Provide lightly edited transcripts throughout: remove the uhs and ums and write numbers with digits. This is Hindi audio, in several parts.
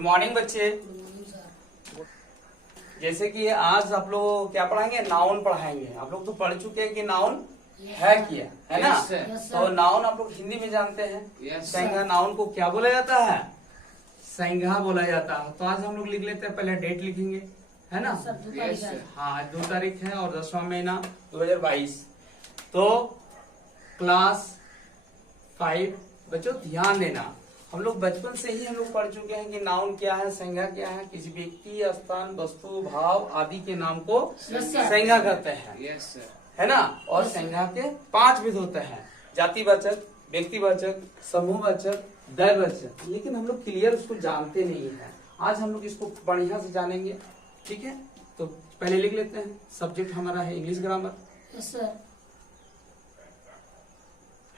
मॉर्निंग बच्चे। जैसे कि आज आप लोग क्या पढ़ाएंगे, नाउन पढ़ाएंगे। आप लोग तो पढ़ चुके हैं कि नाउन है क्या, है ना। तो नाउन आप लोग हिंदी में जानते हैं। संज्ञा नाउन को क्या बोला जाता है, संज्ञा बोला जाता है। तो आज हम लोग लिख लेते हैं, पहले डेट लिखेंगे, है ना। हाँ, 2 तारीख है और 10वां महीना 2022। तो क्लास 5 बच्चों ध्यान देना, हम लोग बचपन से ही हम लोग पढ़ चुके हैं कि नाउन क्या है, संज्ञा क्या है। किसी व्यक्ति, स्थान, वस्तु, भाव आदि के नाम को संज्ञा कहते हैं, है ना। और संज्ञा के 5 विध होते हैं, जातिवाचक, व्यक्तिवाचक, समूहवाचक, दैववाचक। लेकिन हम लोग क्लियर उसको जानते नहीं है। आज हम लोग इसको बढ़िया से जानेंगे, ठीक है। तो पहले लिख लेते हैं। सब्जेक्ट हमारा है इंग्लिश ग्रामर,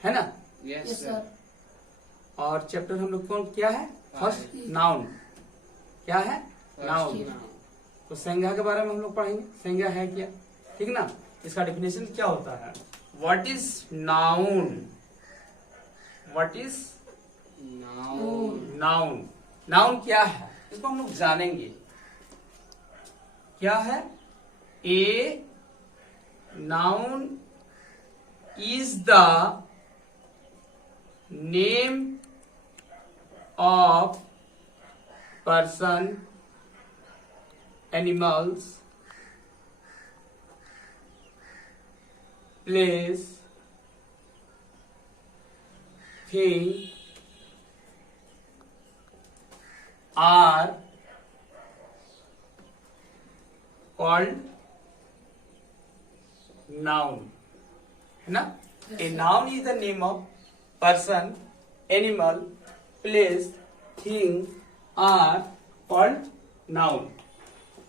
है ना। और चैप्टर हम लोग कौन क्या है, फर्स्ट नाउन। क्या है, नाउन। तो संज्ञा के बारे में हम लोग पढ़ेंगे, संज्ञा है क्या, ठीक ना। इसका डेफिनेशन क्या होता है, what is noun, what is noun. Noun क्या है, इसको हम लोग जानेंगे। क्या है, a noun is the name of person, animals, place, thing are called noun, है ना। A noun is the name of person, animal, place, thing are called noun.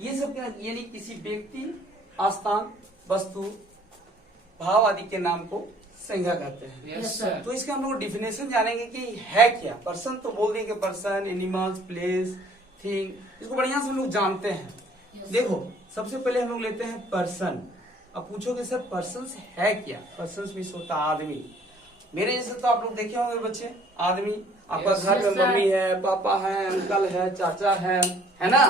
ये सब क्या, यानी किसी व्यक्ति, स्थान, वस्तु, भाव आदि के नाम को संज्ञा कहते हैं। तो इसका हम लोग डिफिनेशन जानेंगे कि है क्या। पर्सन तो बोल देंगे, पर्सन, एनिमल्स, प्लेस, थिंग, इसको बढ़िया से हम लोग जानते हैं। देखो, सबसे पहले हम लोग लेते हैं पर्सन। अब पूछोगे सर पर्सन है क्या, पर्सन मीन्स होता आदमी। मेरे जैसे तो आप लोग देखे होंगे बच्चे, आदमी। आपका घर में मम्मी है, पापा है, अंकल है, चाचा है ना।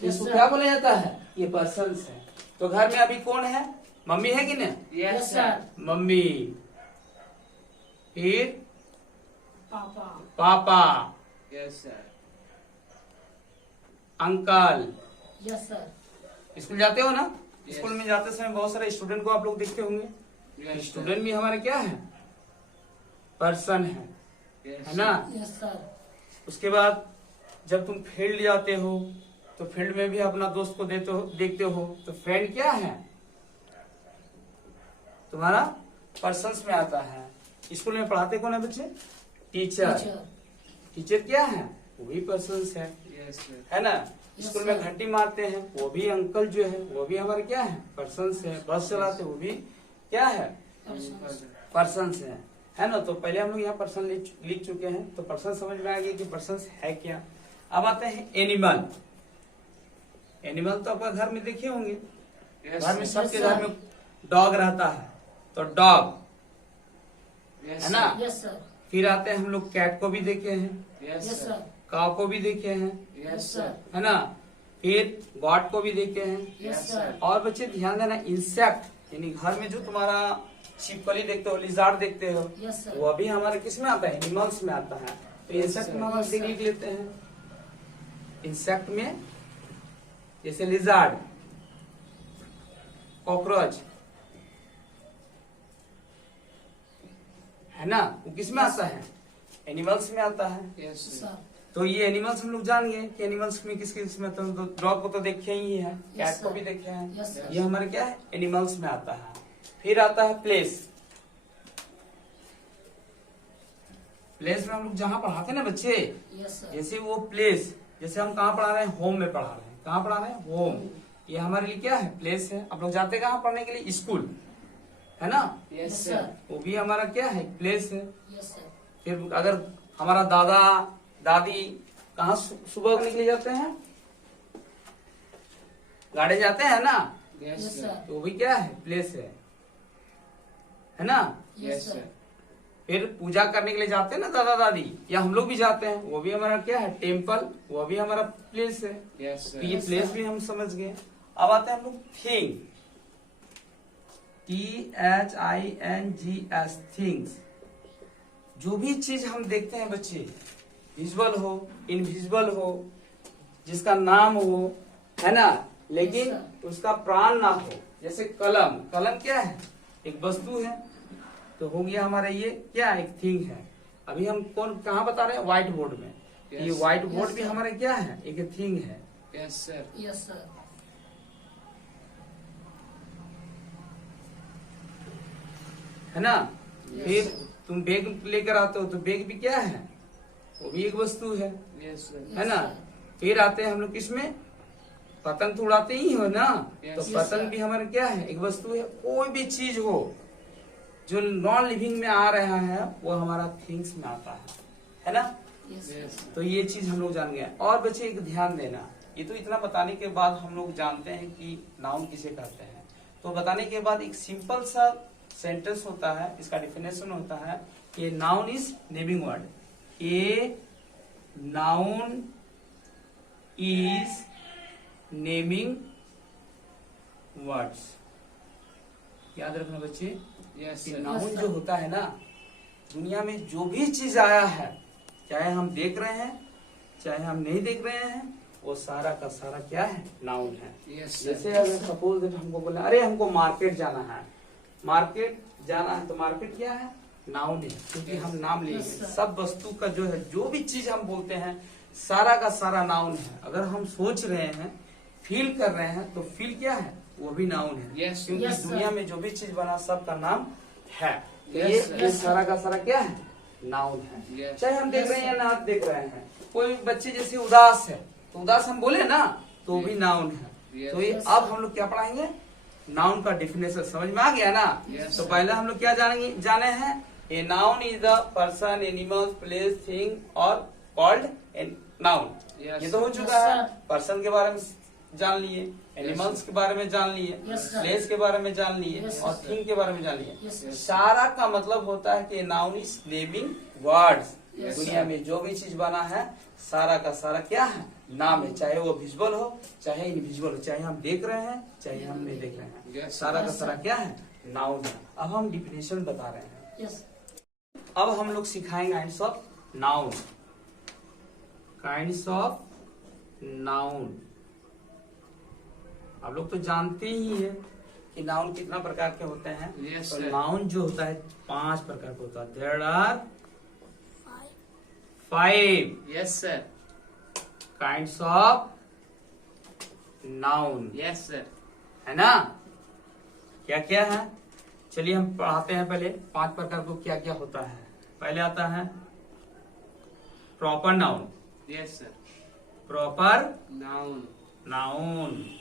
इसको क्या बोला जाता है, ये पर्सन है। तो घर में अभी कौन है, मम्मी है कि नहीं, यस सर, मम्मी। फिर पापा, पापा, yes sir, uncle. Yes sir. School जाते हो ना, स्कूल में जाते समय बहुत सारे स्टूडेंट को आप लोग देखते होंगे। स्टूडेंट भी हमारे क्या है, पर्सन है ना। Yes sir. उसके उसके बाद जब तुम फील्ड जाते हो तो फील्ड में भी अपना दोस्त को देखते हो तो फ्रेंड क्या है, तुम्हारा पर्सन्स में आता है। स्कूल में पढ़ाते कौन है बच्चे, टीचर। टीचर क्या है, वो भी पर्सन्स है ना। स्कूल में घंटी मारते हैं, वो भी अंकल जो है वो भी हमारे क्या है, पर्सन्स है। बस चलाते वो भी क्या है, पर्सन्स है ना। तो पहले हम लोग यहाँ पर्सन लिख चुके हैं, तो पर्सन समझ में आ गया कि पर्सन है क्या। अब आते हैं एनिमल। एनिमल तो आपका घर में देखे होंगे, घर में सबके घर में डॉग रहता है, तो डॉग है ना। फिर आते हैं हम लोग कैट को भी देखे हैं, काव को भी देखे हैं, है ना। फिर गॉड को भी देखे हैं। और बच्चे ध्यान देना, इंसेक्ट यानी घर में जो तुम्हारा छिपकली देखते हो, लिजार्ड देखते हो, वो भी हमारे किस में आता है, एनिमल्स में आता है। तो इंसेक्ट में हम लिख लेते हैं। इंसेक्ट में जैसे लिजार्ड, कॉकरोच, है ना, वो किस में आता है, एनिमल्स में आता है। तो ये एनिमल्स हम लोग जान गए कि एनिमल्स में किस किस में, तो डॉग को तो देखे ही है, कैट को भी देखे हैं। ये हमारे क्या है, एनिमल्स में आता है। फिर आता है प्लेस। प्लेस में हम लोग जहां पढ़ाते हैं ना बच्चे, जैसे वो प्लेस, जैसे हम कहाँ पढ़ा रहे हैं, होम में पढ़ा रहे हैं। कहाँ पढ़ा रहे हैं, होम। ये हमारे लिए क्या है, प्लेस है। आप लोग जाते कहाँ पढ़ने के लिए, स्कूल, है ना। वो भी हमारा क्या है, प्लेस है। फिर अगर हमारा दादा दादी कहाँ सुबह निकले जाते हैं, गाड़ी जाते हैं ना, तो वो भी क्या है, प्लेस है ना। फिर पूजा करने के लिए जाते हैं ना दादा दादी, या हम लोग भी जाते हैं, वो भी हमारा क्या है, टेम्पल, वो भी हमारा प्लेस है। यस तो ये सर। प्लेस भी हम समझ गए। अब आते हैं हम लोग थिंग, THINGS, थिंग्स। जो भी चीज हम देखते हैं बच्चे, विजुअल हो, इनविजिबल हो, जिसका नाम हो, है ना, लेकिन उसका प्राण ना हो। जैसे कलम, कलम क्या है, एक वस्तु है, तो हो गया हमारा ये क्या, एक थिंग है। अभी हम कहाँ बता रहे हैं, व्हाइट बोर्ड में। ये व्हाइट बोर्ड भी हमारा क्या है, एक थिंग है। Yes sir. Yes sir. है ना। फिर तुम बैग लेकर आते हो, तो बैग भी क्या है, वो भी एक वस्तु है। Yes sir. है ना। फिर आते हैं हम लोग किसमें, पतंग तो उड़ाते ही हो ना, तो पतंग भी हमारा क्या है, एक वस्तु है। कोई भी चीज हो जो नॉन लिविंग में आ रहा है, वो हमारा थिंग्स में आता है ना। तो ये चीज हम लोग जान गए। और बच्चे एक ध्यान देना, ये तो इतना बताने के बाद हम लोग जानते हैं कि नाउन किसे कहते हैं। तो बताने के बाद एक सिंपल सा सेंटेंस होता है, इसका डिफिनेशन होता है कि noun is naming word. A noun is naming words. याद रखना बच्चे, नाउन जो होता है ना, दुनिया में जो भी चीज आया है, चाहे हम देख रहे हैं चाहे हम नहीं देख रहे हैं, वो सारा का सारा क्या है, नाउन है। जैसे अगर सपोज हमको बोले, अरे हमको मार्केट जाना है, मार्केट जाना है, तो मार्केट क्या है, नाउन है, क्योंकि हम नाम लिए सब वस्तु का जो है, जो भी चीज हम बोलते हैं, सारा का सारा नाउन है। अगर हम सोच रहे हैं, फील कर रहे हैं, तो फील क्या है, वो भी नाउन है। क्योंकि दुनिया में जो भी चीज बना सबका नाम है। ये सारा का सारा क्या है, नाउन है। चाहे हम देख रहे हैं या ना देख रहे हैं। कोई बच्चे जैसे उदास है, तो उदास हम बोले ना, तो भी नाउन है। तो ये अब हम लोग क्या पढ़ाएंगे, नाउन का डिफिनेशन। समझ में आ गया ना। तो पहले हम लोग क्या जाने हैं, a noun is the person, animal, place, thing और कॉल्ड ए नाउन। ये तो हो चुका है। पर्सन के बारे में जान लिए, एनिमल्स के बारे में जान लिए, प्लेस के बारे में जान लिए, और थिंग के बारे में जान लिए। सारा का मतलब होता है कि नाउन इज नेमिंग वर्ड्स। दुनिया में जो भी चीज बना है, सारा का सारा क्या है, नाम है। चाहे वो विजुअल हो चाहे इनविजुअल हो, चाहे हम देख रहे हैं चाहे हम नहीं देख रहे हैं, सारा का सारा क्या है, नाउन है। अब हम डिफिनेशन बता रहे हैं। अब हम लोग सिखाएंगे kinds of noun. Kinds of noun आप लोग तो जानते ही हैं कि नाउन कितना प्रकार के होते हैं। तो नाउन जो होता है 5 प्रकार का होता है। There are 5 yes sir kinds of noun. Yes sir. है ना। क्या क्या है, चलिए हम पढ़ाते हैं। पहले 5 प्रकार को क्या क्या होता है। पहले आता है proper noun. Yes sir. Proper noun. Noun.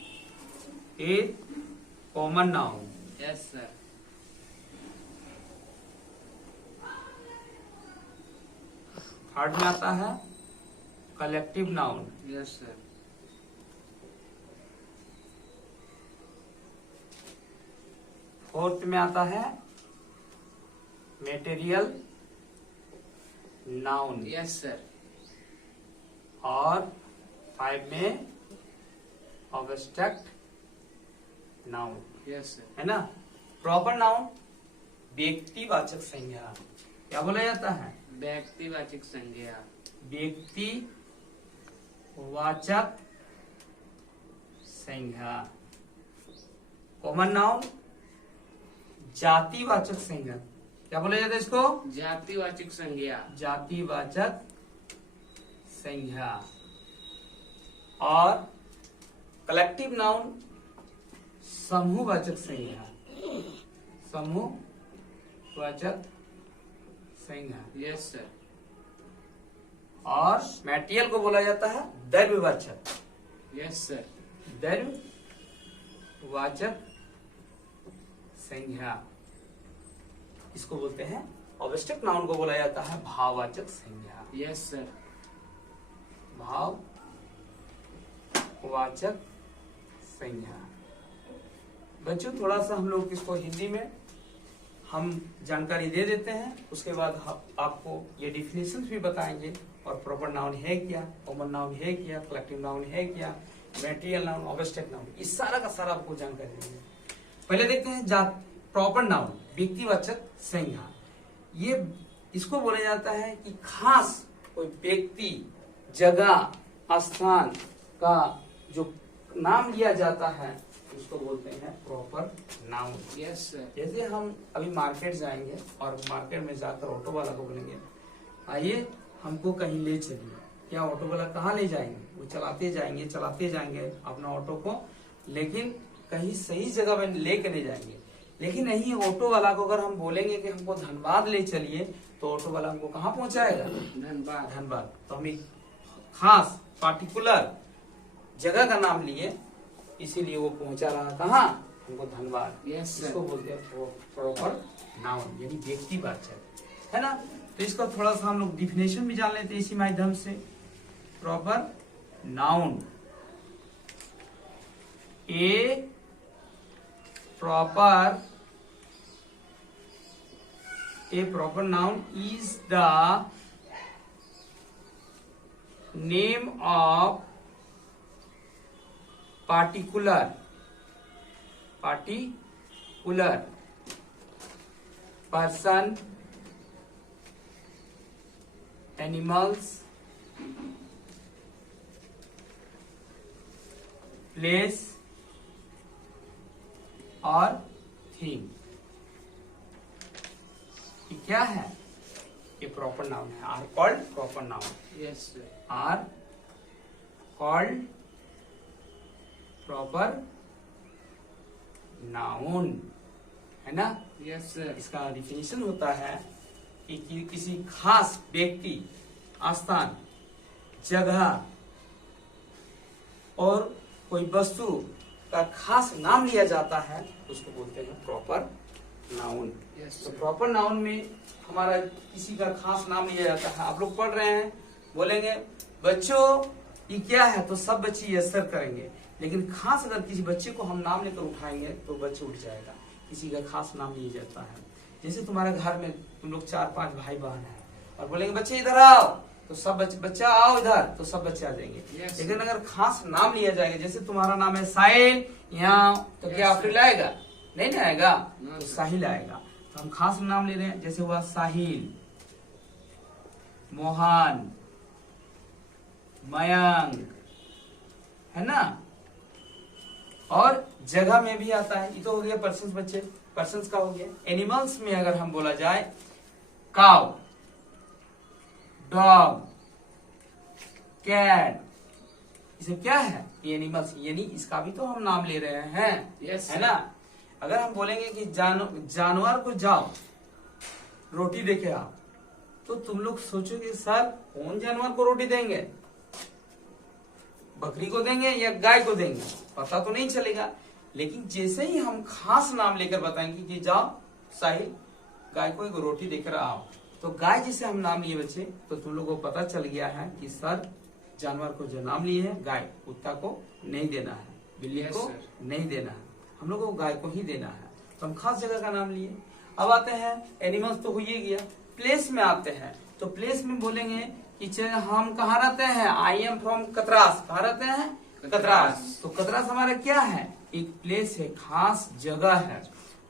Common noun. Yes sir. Third में आता है collective noun. Yes sir. Fourth में आता है मेटेरियल नाउन। Yes sir. और 5 में ऑब्स्ट्रैक्ट नाउन। Yes sir. है ना। प्रॉपर नाउन व्यक्तिवाचक संज्ञा। क्या बोला जाता है, व्यक्तिवाचक संज्ञा। व्यक्तिवाचक संज्ञा। कॉमन नाउन जातिवाचक संज्ञा। क्या बोला जाता है इसको, जातिवाचक संज्ञा। जातिवाचक संज्ञा। और कलेक्टिव नाउन समूहवाचक संज्ञा। समूहवाचक संज्ञा। Yes sir. और मैटेरियल को बोला जाता है द्रव्यवाचक। Yes sir. द्रव्यवाचक संज्ञा इसको बोलते हैं। ऑब्जेक्ट नाउन को बोला जाता है भाववाचक संज्ञा। Yes sir. भाववाचक संज्ञा। बच्चों थोड़ा सा हम लोग इसको हिंदी में हम जानकारी दे देते हैं, उसके बाद आपको ये डिफिनेशन भी बताएंगे और प्रॉपर नाउन है क्या, कॉमन नाउन है क्या, कलेक्टिव नाउन है क्या, मैटेरियल नाउन, ऑब्जेक्ट नाउन, इस सारा का सारा आपको जानकारी देंगे। पहले देखते हैं प्रॉपर नाउन, व्यक्तिवाचक संज्ञा। ये इसको बोला जाता है कि खास कोई व्यक्ति, जगह, स्थान का जो नाम लिया जाता है उसको बोलते हैं प्रॉपर नाउन। Yes sir. जैसे हम अभी मार्केट जाएंगे और मार्केट में जाकर ऑटो वाला को बोलेंगे आइए हमको कहीं ले चलिए, क्या ऑटो वाला कहाँ ले जाएंगे? वो चलाते जाएंगे अपना ऑटो को, लेकिन कहीं सही जगह में लेके नहीं जाएंगे। लेकिन नहीं, ऑटो वाला को अगर हम बोलेंगे कि हमको धनबाद ले चलिए तो ऑटो वाला हमको कहाँ पहुंचाएगा? धनबाद। तो हम एक खास पार्टिकुलर जगह का नाम लिए, इसीलिए वो पहुंचा रहा कहाँ? हमको धनबाद। इसको बोलते हैं प्रॉपर नाउन, यानी व्यक्तिवाचक, है ना। तो इसका थोड़ा सा हम लोग डिफिनेशन भी जान लेते हैं इसी माध्यम से। Proper noun, A proper noun is the name of particular person, animals, place और थिंग। ये क्या है? ये प्रॉपर नाउन है, are called proper noun. Yes sir. Are called proper noun, है ना। Yes sir. इसका डिफिनेशन होता है कि किसी खास व्यक्ति, स्थान, जगह और कोई वस्तु का खास नाम लिया जाता है, उसको बोलते हैं प्रॉपर नाउन। तो प्रॉपर नाउन में हमारा किसी का खास नाम लिया जाता है। आप लोग पढ़ रहे हैं, बोलेंगे बच्चों ये क्या है, तो सब बच्चे यस सर करेंगे। लेकिन खास अगर किसी बच्चे को हम नाम लेकर उठाएंगे तो बच्चे उठ जाएगा। किसी का खास नाम लिया जाता है। जैसे तुम्हारे घर में तुम लोग 4-5 भाई बहन है और बोलेंगे बच्चे इधर आओ, तो सब बच्चा आओ इधर, तो सब बच्चे आ जाएंगे। लेकिन अगर खास नाम लिया जाएगा, जैसे तुम्हारा नाम है साहिल, यहाँ तो क्या अप्रैल आएगा? नहीं ना आएगा, तो साहिल आएगा। तो हम खास नाम ले रहे हैं, जैसे हुआ साहिल, मोहन, मयंक, है ना। और जगह में भी आता है, ये तो हो गया पर्सन्स, बच्चे पर्सन्स का हो गया। एनिमल्स में अगर हम बोला जाए काउ, डॉग, कैट, इसे क्या है? ये एनिमल्स, यानी इसका भी तो हम नाम ले रहे हैं। है ना। अगर हम बोलेंगे कि जानवर को जाओ रोटी देके आओ, तो तुम लोग सोचोगे सर कौन जानवर को रोटी देंगे? बकरी को देंगे या गाय को देंगे? पता तो नहीं चलेगा। लेकिन जैसे ही हम खास नाम लेकर बताएंगे कि जाओ साहिल गाय को एक रोटी देकर आओ, तो गाय जिसे हम नाम लिए बच्चे, तो तुम लोगों को पता चल गया है कि सर जानवर को जो नाम लिए है गाय, कुत्ता को नहीं देना है, बिल्ली को नहीं देना है, हम लोगों को गाय को ही देना है। तो हम खास जगह का नाम लिए। अब आते हैं एनिमल्स तो हो ही गया। प्लेस में आते हैं, तो प्लेस में बोलेंगे कि हम कहाँ रहते हैं? I am from Katras. कहाँ रहते हैं? कतरास। तो कतरास हमारा क्या है? एक प्लेस है, खास जगह है।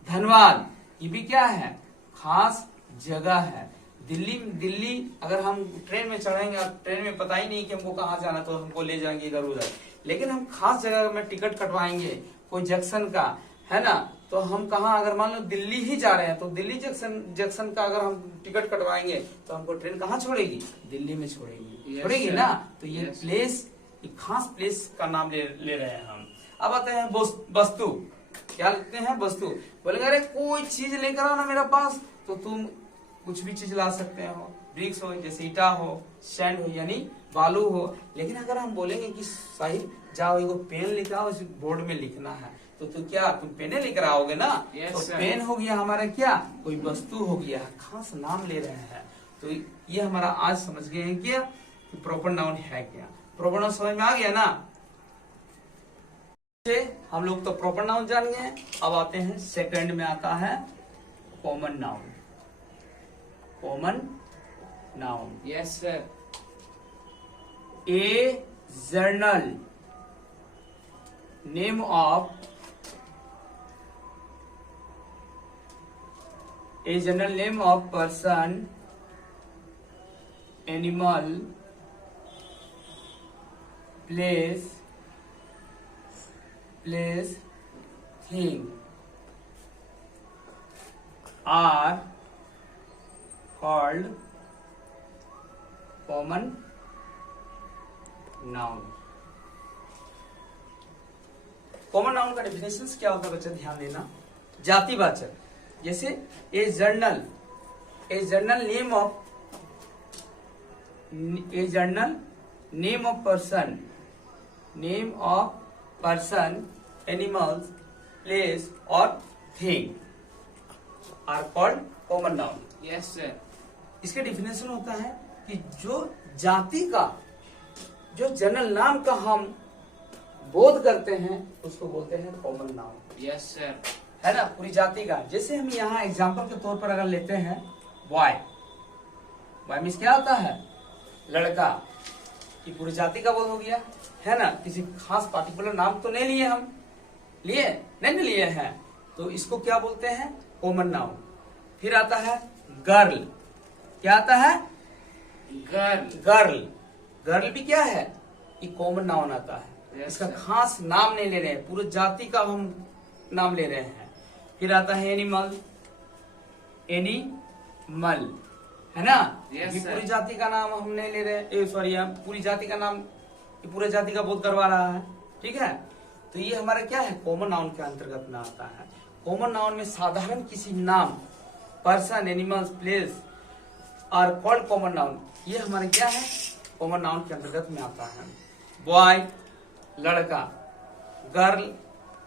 धनबाद, ये भी क्या है? खास जगह है। दिल्ली अगर हम ट्रेन में चढ़ेंगे, ट्रेन में पता ही नहीं कि हमको कहाँ जाना, तो हमको ले जाएंगे इधर उधर। लेकिन हम खास जगह में टिकट कटवाएंगे कोई जंक्शन का, है ना। तो हम कहाँ, अगर मान लो दिल्ली ही जा रहे हैं, तो दिल्ली जंक्शन का अगर हम टिकट कटवाएंगे तो हमको ट्रेन कहाँ छोड़ेगी? दिल्ली में छोड़ेगी। छोड़ेगी ना। तो ये प्लेस, एक खास प्लेस का नाम ले रहे हैं हम। अब आते हैं वस्तु। क्या लिखते हैं? वस्तु। बोलेंगे अरे कोई चीज लेकर आओ ना मेरे पास, तो तुम कुछ भी चीज ला सकते हो। ब्रिक्स हो, जैसे ईटा हो, सैंड हो, यानी बालू हो। लेकिन अगर हम बोलेंगे कि साहिल जाओ एगो पेन लेकर आओ, इस बोर्ड में लिखना है, तो क्या तुम पेने लेकर आओगे ना। तो पेन हो गया हमारा क्या? कोई वस्तु हो गया, खास नाम ले रहे हैं। तो ये हमारा आज समझ गए हैं क्या कि प्रॉपर नाउन है क्या। प्रॉपर नाउन समझ में आ गया ना। हम लोग तो प्रॉपर नाउन जान गए। अब आते हैं सेकंड में आता है common noun, common noun. Yes, sir. A journal, name of a journal, name of person, animal, place, thing are called common noun. Common noun का डेफिनेशन क्या होता है बच्चा, ध्यान देना। जातिवाचक, जैसे a general, name of person, animals, place और thing are called common noun. Yes, sir. इसके डेफिनेशन होता है कि जो जाति का, जो जनरल नाम का हम बोध करते हैं उसको बोलते हैं कॉमन नाउन। Yes, sir. है ना, पूरी जाति का। जैसे हम यहाँ एग्जाम्पल के तौर पर अगर लेते हैं बॉय, मीन्स क्या होता है, लड़का, कि पूरी जाति का बोध हो गया, है ना। किसी खास पार्टिकुलर नाम तो नहीं लिए, हम नहीं लिए हैं, तो इसको क्या बोलते हैं, कॉमन नाउन। फिर आता है गर्ल, क्या आता है, गर्ल भी क्या है, ये कॉमन नाउन आता है। Yes, इसका sir. खास नाम नहीं ले रहे हैं, पूरे जाति का हम नाम ले रहे हैं। फिर आता है एनिमल, है ना। Yes, ये sir. पूरी जाति का नाम हम नहीं ले रहे, सॉरी, हम पूरी जाति का नाम, ये पूरे जाति का बोध करवा रहा है, ठीक है। तो ये हमारा क्या है, कॉमन नाउन के अंतर्गत में आता है। कॉमन नाउन में साधारण किसी नाम, person, animals, place are called common noun, ये हमारे क्या है, कॉमन नाउन के अंतर्गत में आता है। बॉय लड़का, गर्ल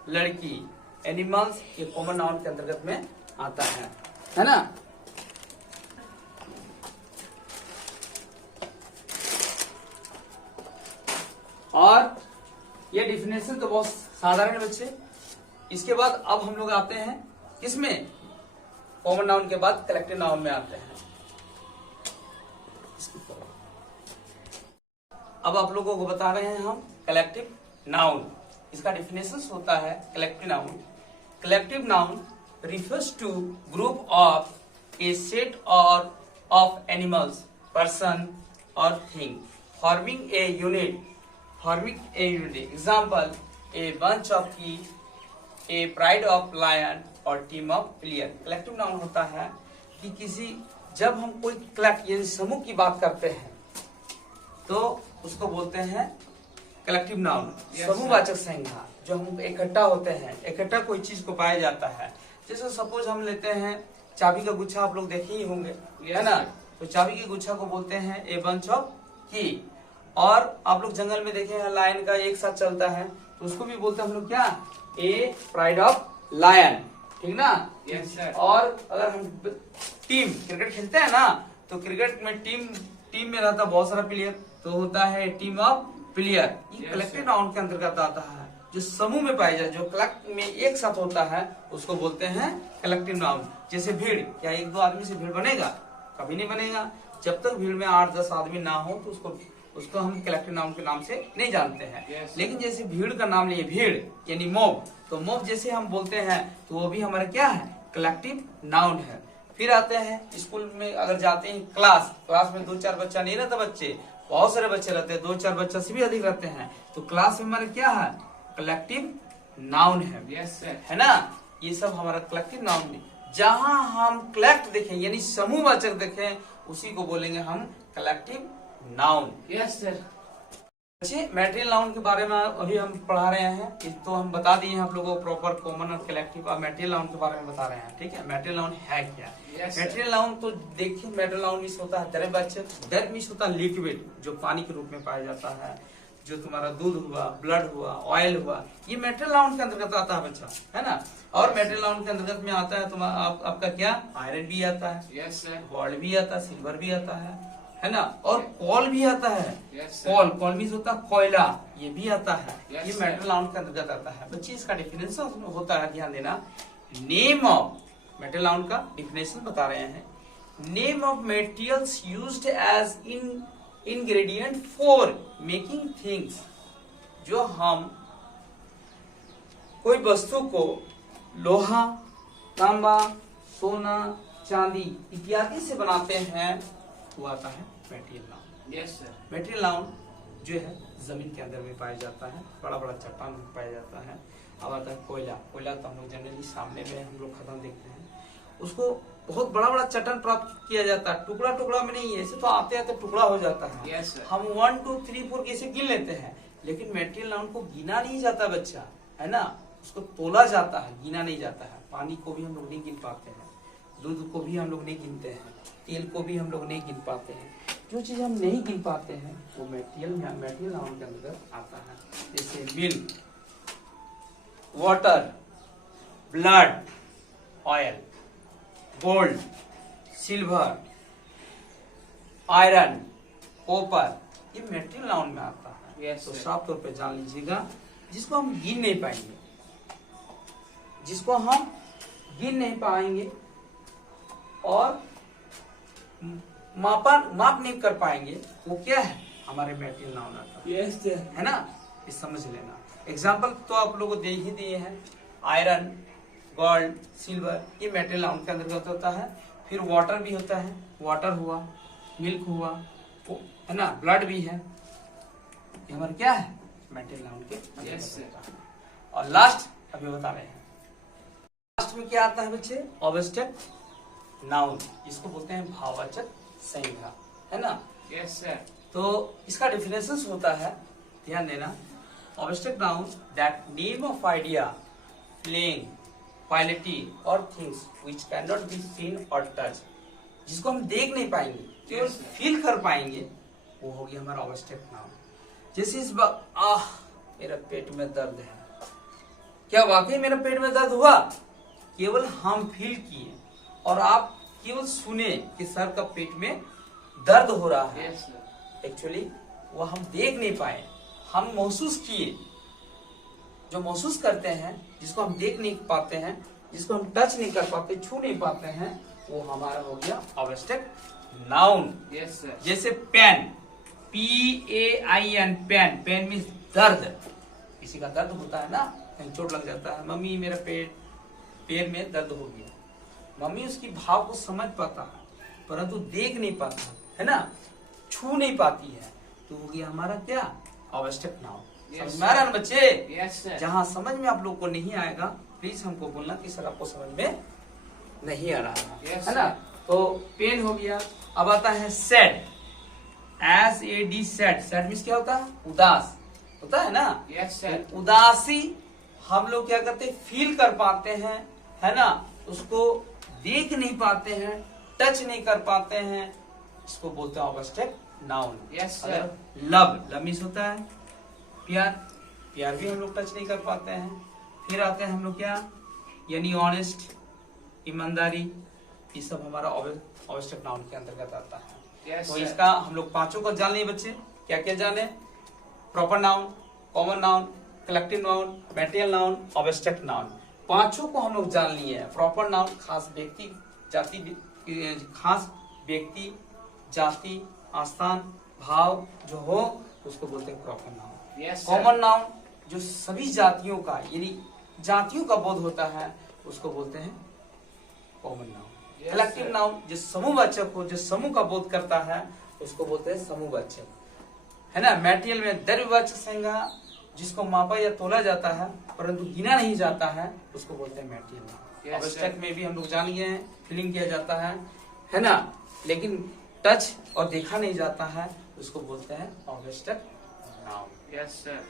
लड़की, एनिमल्स, ये कॉमन नाउन के अंतर्गत में आता है ना। और ये डिफिनेशन तो बहुत साधारण है बच्चे। इसके बाद अब हम लोग आते हैं किसमें, कॉमन नाउन के बाद कलेक्टिव नाउन में आते हैं। अब आप लोगों को बता रहे हैं हम कलेक्टिव नाउन। इसका डेफिनेशन होता है collective noun. Collective noun refers to group of a set or of animals, person or thing forming a unit. Example, a bunch of geese, a pride of lion or team of deer. Collective noun होता है कि किसी, जब हम कोई कलेक्ट यानी समूह की बात करते हैं तो उसको बोलते हैं कलेक्टिव नाउन। समूहवाचक संज्ञा, जो हम इकट्ठा होते हैं, इकट्ठा कोई चीज को पाया जाता है। जैसे सपोज हम लेते हैं चाबी का गुच्छा, आप लोग देखे ही होंगे, है ना। तो चाबी के गुच्छा को बोलते हैं ए बंच ऑफ की। और आप लोग जंगल में देखे हैं लायन का एक साथ चलता है, तो उसको भी बोलते हैं हम लोग क्या, ए प्राइड ऑफ लायन, ठीक ना। Yes, sir. और अगर हम टीम क्रिकेट खेलते हैं ना, तो क्रिकेट में टीम में रहता बहुत सारा प्लेयर, तो होता है टीम ऑफ प्लेयर। ये कलेक्टिव नाउन के अंतर्गत आता है। जो समूह में पाया जाए, जो कलेक्ट में एक साथ होता है, उसको बोलते हैं कलेक्टिव नाउन। जैसे भीड़, क्या एक दो आदमी से भीड़ बनेगा, कभी नहीं बनेगा। जब तक भीड़ में 8-10 आदमी ना हो तो उसको हम कलेक्टिव नाउन के नाम से नहीं जानते हैं। Yes. लेकिन जैसे भीड़ का नाम लिए भीड़ यानी मोब, तो मोब जैसे हम बोलते हैं तो वो भी हमारा क्या है, कलेक्टिव नाउन है। फिर आते हैं स्कूल में, अगर जाते हैं क्लास में 2-4 बच्चा नहीं रहता, बच्चे बहुत सारे बच्चे रहते हैं, 2-4 बच्चा से भी अधिक रहते हैं, तो क्लास में हमारा क्या है, कलेक्टिव नाउन है। Yes, sir. है ना। ये सब हमारा कलेक्टिव नाउन है। जहां हम कलेक्ट देखें यानी समूहवाचक देखें, उसी को बोलेंगे हम कलेक्टिव नाउन। Yes, sir. अच्छे, मैटेरियल नाउन के बारे में अभी हम पढ़ा रहे हैं, तो हम बता दिए हैं आप लोगों को प्रॉपर कॉमन और कलेक्टिव। और मैटेरियल नाउन के बारे में बता रहे हैं, ठीक है। मैटेरियल नाउन है क्या, Yes, sir. मैटेरियल नाउन तो देखिए, मैटेरियल नाउन मीन्स होता है द्रव्यवाचक, द्रव्य मीन्स होता है लिक्विड, जो पानी के रूप में पाया जाता है। जो तुम्हारा दूध हुआ, ब्लड हुआ, ऑयल हुआ, ये मेटेरियल नाउन के अंतर्गत आता है बच्चा, है ना। और मेटेरियल नाउन के अंतर्गत में आता है तुम्हारा आपका क्या, आयरन भी आता है, Yes, sir. गोल्ड भी आता है, सिल्वर भी आता है ना। और कॉल भी आता है। Yes, sir. कॉल मीन्स होता है कोयला, ये भी आता है। Yes, ये sir. मेटेरियल नाउन के अंतर्गत आता है। बच्चे इसका डेफिनेशन होता है, ध्यान देना, नेम ऑफ मेटेरियल नाउन का डिफिनेशन बता रहे हैं। Name of materials used as ingredient for making things, जो हम कोई वस्तु को लोहा, तांबा, सोना, चांदी इत्यादि से बनाते हैं, वो आता है material noun. Yes sir. Material noun जो है जमीन के अंदर में पाया जाता है, बड़ा बड़ा चट्टान में पाया जाता है। अब आता है कोयला। कोयला तो हम लोग जनरली सामने में हम लोग खदान देखते हैं, उसको बहुत बड़ा बड़ा चट्टान प्राप्त किया जाता है, टुकड़ा टुकड़ा में नहीं है, ऐसे तो आते आते टुकड़ा हो जाता है। Yes sir. हम 1 2 3 4 कैसे गिन लेते हैं, लेकिन मेटेरियल नाउन को गिना नहीं जाता बच्चा, है ना, उसको तोला जाता है, गिना नहीं जाता है। पानी को भी हम लोग नहीं गिन पाते हैं, दूध को भी हम लोग नहीं गिनते हैं, तेल को भी हम लोग नहीं गिन पाते हैं। जो चीज हम नहीं गिन पाते हैं वो मेटेरियल नाउन के अंदर आता है। जैसे milk, water, blood, oil, gold, silver, iron, copper, ये मेटेरियल नाउन में आता है। यस तो सर। साफ तौर पे जान लीजिएगा, जिसको हम गिन नहीं पाएंगे, जिसको हम गिन नहीं पाएंगे और माप नहीं कर पाएंगे, वो क्या है, हमारे मेटेरियल नाउन आता है। Yes sir. है ना, ये समझ लेना। एग्जाम्पल तो आप लोगों को दे ही दिए हैं, आयरन, गोल्ड, सिल्वर, ये मेटेरियल नाउन के अंतर्गत होता है। फिर वाटर भी होता है, वाटर हुआ, मिल्क हुआ, है ना, ब्लड भी है, ये हमारे क्या है, मेटेरियल नाउन के अंतर्गत Yes, sir. होता है। और लास्ट अभी बता रहे हैं, लास्ट में क्या आता है बच्चे, ऑब्जेक्ट नाउन, इसको बोलते हैं भाववाचक संज्ञा, है ना। Yes sir. तो इसका डिफिनेशन होता है, ध्यान देना, object noun that name of idea, playing, quality और things which can not be seen और टच, जिसको हम देख नहीं पाएंगे, केवल Yes, sir. फील कर पाएंगे, वो हो गया हमारा ऑब्जेक्ट नाउन। जैसे इस बार मेरा पेट में दर्द है, क्या वाकई मेरा पेट में दर्द हुआ, केवल हम फील किए और आप केवल सुने कि सर का पेट में दर्द हो रहा है, यस सर। एक्चुअली वो हम देख नहीं पाए, हम महसूस किए। जो महसूस करते हैं, जिसको हम देख नहीं पाते हैं, जिसको हम टच नहीं कर पाते, छू नहीं पाते हैं, वो हमारा हो गया ऑब्जेक्ट नाउन। Yes sir. जैसे pen, PAIN, pen, pen means दर्द, किसी का दर्द होता है ना, कहीं चोट लग जाता है, मम्मी मेरा पैर में दर्द हो गया, मम्मी उसकी भाव को समझ पाता है परंतु देख नहीं पाता है ना, छू नहीं पाती है, तो हो गया हमारा क्या, ऑब्जेक्ट नाउन। Yes, समझ में आ रहा है ना बच्चे। Yes sir. जहाँ समझ में आप लोग को नहीं आएगा प्लीज हमको बोलना कि सर आपको समझ में नहीं आ रहा है, Yes, है ना। तो पेन हो गया। अब आता है sad, SAD, sad, sad means क्या होता है, उदास होता है ना। Yes sir. उदासी हम लोग क्या करते हैं, फील कर पाते हैं, है ना, उसको देख नहीं पाते हैं, टच नहीं कर पाते हैं, इसको बोलते हैं object noun. Yes sir. Love means होता है प्यार, प्यार भी हम लोग टच नहीं कर पाते हैं। फिर आते हैं हम लोग क्या, यानी ऑनेस्ट, ईमानदारी, ये सब हमारा ऑब्जेक्ट नाउन के अंतर्गत आता है। यस तो सर। इसका हम लोग पांचों को जान लिए बच्चे, क्या क्या जाने, proper noun, common noun, collective noun, material noun, object noun, पांचों को हम लोग जान लिए हैं। प्रॉपर नाउन खास व्यक्ति, जाति, खास व्यक्ति, जाति, स्थान, भाव जो हो उसको बोलते हैं proper noun. Yes sir. Common noun जो सभी जातियों का, यानी जातियों का बोध होता है, उसको बोलते हैं common noun. Yes, collective sir. Noun जो समूहवाचक हो, जो समूह का बोध करता है, उसको बोलते हैं समूहवाचक, है ना। मेटेरियल में द्रव्यवाचक संज्ञा, जिसको मापा या तोला जाता है परंतु गिना नहीं जाता है, उसको बोलते हैं मेटेरियल नाउन। Yes, ऑब्जेक्ट में भी हम लोग जान गए हैं, फीलिंग किया जाता है ना, लेकिन टच और देखा नहीं जाता है, उसको बोलते हैं ऑब्जेक्ट नाउन। Yes sir.